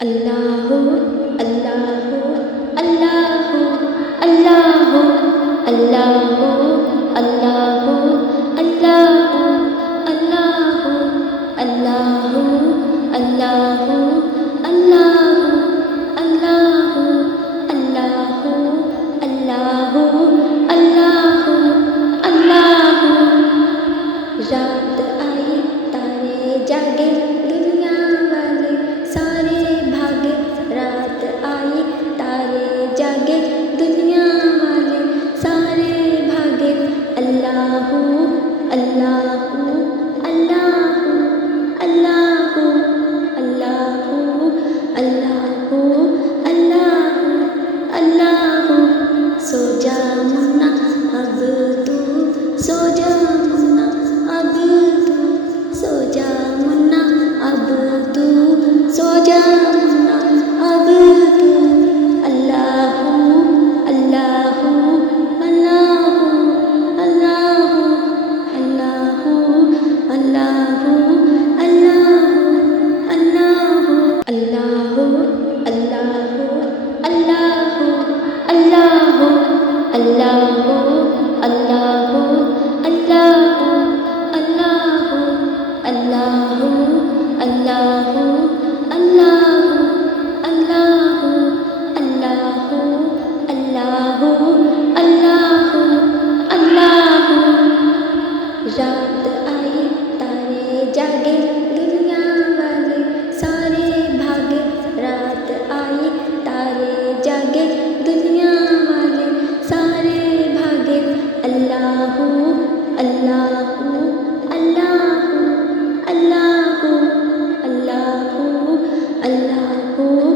اللہ اللہ اللہ اللہ اللہ اللہ اللہ اللہ اللہ اللہ رات آئی تارے جاگے دنیا والے سارے بھاگے رات آئی تارے جاگے دنیا والے سارے بھاگے اللہ اللہ اللہ اللہ اللہ اللہ اللہ اللہ سو جا منا اب تو سو جا منا اب تو سو جا منا اب تو سو جا منا اب تو اللہ اللہ اللہ اللہ اللہ اللہ اللہ اللہ اللہ اللہ اللہ اللہ رات آئی تارے جاگے دنیا والے سارے بھاگے رات آئی تارے جاگے دنیا والے سارے بھاگے اللہ اللہ اللہ اللہ اللہ اللہ